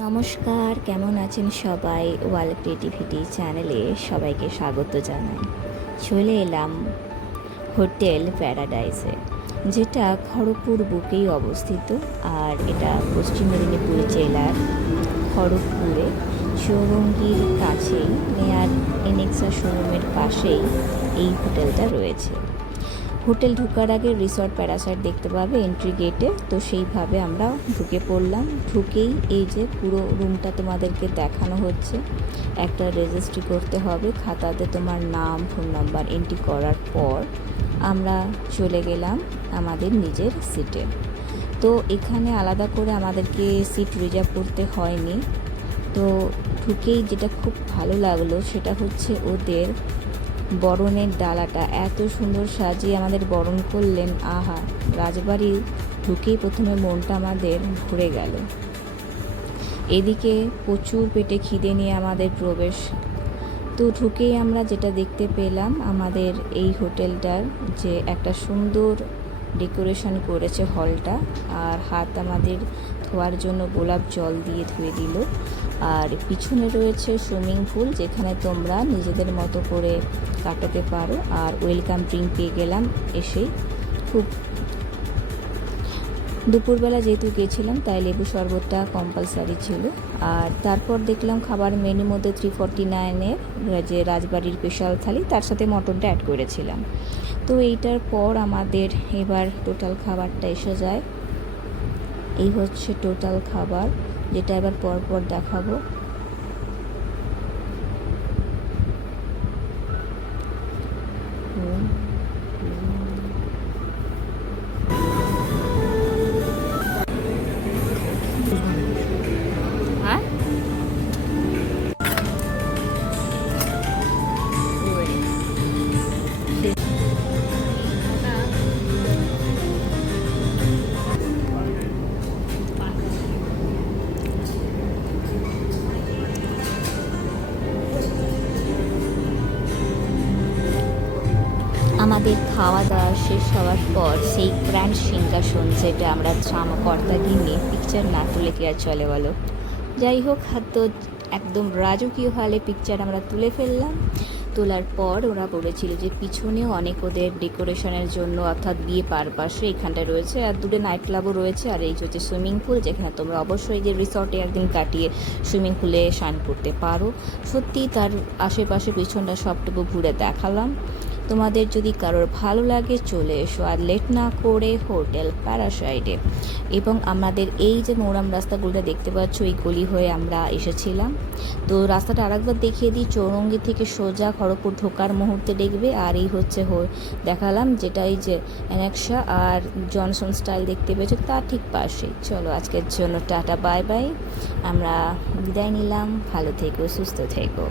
নমস্কার, কেমন আছেন সবাই? ওয়ার্ল্ড ক্রিয়েটিভিটি চ্যানেলে সবাইকে স্বাগত জানাই। চলে এলাম হোটেল প্যারাডাইসে, যেটা খড়গপুর বুকেই অবস্থিত। আর এটা পশ্চিম মেদিনীপুর জেলার খড়গপুরে চৌরঙ্গির কাছেই নেয়ার এনেক্সা শোরুমের পাশেই এই হোটেলটা রয়েছে। হোটেল ঢোকার আগে রিসর্ট প্যারাসাইট দেখতে পাবে এন্ট্রি গেটে, তো সেইভাবে আমরা ঢুকে পড়লাম। ঢুকেই এই যে পুরো রুমটা তোমাদেরকে দেখানো হচ্ছে। একটা রেজিস্ট্রি করতে হবে, খাতাতে তোমার নাম ফোন নাম্বার এন্ট্রি করার পর আমরা চলে গেলাম আমাদের নিজের সিটে। তো এখানে আলাদা করে আমাদেরকে সিট রিজার্ভ করতে হয়নি। তো ঢুকেই যেটা খুব ভালো লাগলো সেটা হচ্ছে ওদের বরণের ডালাটা এত সুন্দর সাজিয়ে আমাদের বরণ করলেন। আহা, রাজবাড়ি ঢুকেই প্রথমে মনটা আমাদের ভরে গেল। এদিকে প্রচুর পেটে খিদে নিয়ে আমাদের প্রবেশ। তো ঢুকেই আমরা যেটা দেখতে পেলাম, আমাদের এই হোটেলটার যে একটা সুন্দর ডেকোরেশন করেছে হলটা, আর হাত আমাদের ধোয়ার জন্য গোলাপ জল দিয়ে ধুয়ে দিল। আর পিছনে রয়েছে সুইমিং পুল, যেখানে তোমরা নিজেদের মতো করে কাটাতে পারো। আর ওয়েলকাম ড্রিঙ্ক পেয়ে গেলাম এসেই। খুব দুপুরবেলা যেহেতু গেছিলাম তাই লেবু শরবতটা কম্পালসারি ছিল। আর তারপর দেখলাম খাবার মেনুর মধ্যে 349-এর যে রাজবাড়ির স্পেশাল থালি, তার সাথে মটনটা অ্যাড করেছিলাম। তো এইটার পর আমাদের এবার টোটাল খাবারটা এসে যায়। এই হচ্ছে টোটাল খাবার, যেটা এবার পরপর দেখাবো। হ্যাঁ, আমাদের খাওয়া দাওয়া শেষ হওয়ার পর সেই গ্র্যান্ড সিংহাসন, যেটা আমরা কর্তা নিয়ে পিকচার না তুলে কি আর চলে বলো। যাই হোক, তো একদম রাজকীয় হলে পিকচার আমরা তুলে ফেললাম। তোলার পর ওরা বলেছিল যে পিছনেও অনেক ওদের ডেকোরেশনের জন্য, অর্থাৎ বিয়ে পারপাসে এখানটা রয়েছে। আর দূরে নাইট ক্লাবও রয়েছে। আর এই হচ্ছে সুইমিং পুল, যেখানে তোমরা অবশ্যই যে রিসর্টে একদিন কাটিয়ে সুইমিং পুলে স্নান করতে পারো। সত্যি তার আশেপাশে পিছনটা সবটুকু ঘুরে দেখালাম। তোমাদের যদি কারোর ভালো লাগে চলে এসো, আর লেট না করে হোটেল প্যারাসাইডে। এবং আমাদের এই যে মোরাম রাস্তাগুলো দেখতে পাচ্ছ, এই গলি হয়ে আমরা এসেছিলাম। তো রাস্তাটা আরেকবার দেখিয়ে দিই। চৌরঙ্গি থেকে সোজা খড়গপুর ঢোকার মুহূর্তে দেখবে। আর এই হচ্ছে দেখালাম যেটা এই যে অ্যানেক্সা আর জনসন স্টাইল দেখতে পেয়েছো, তার ঠিক পাশেই। চলো আজকের জন্য টাটা, বাই বাই। আমরা বিদায় নিলাম। ভালো থেকো, সুস্থ থেকো।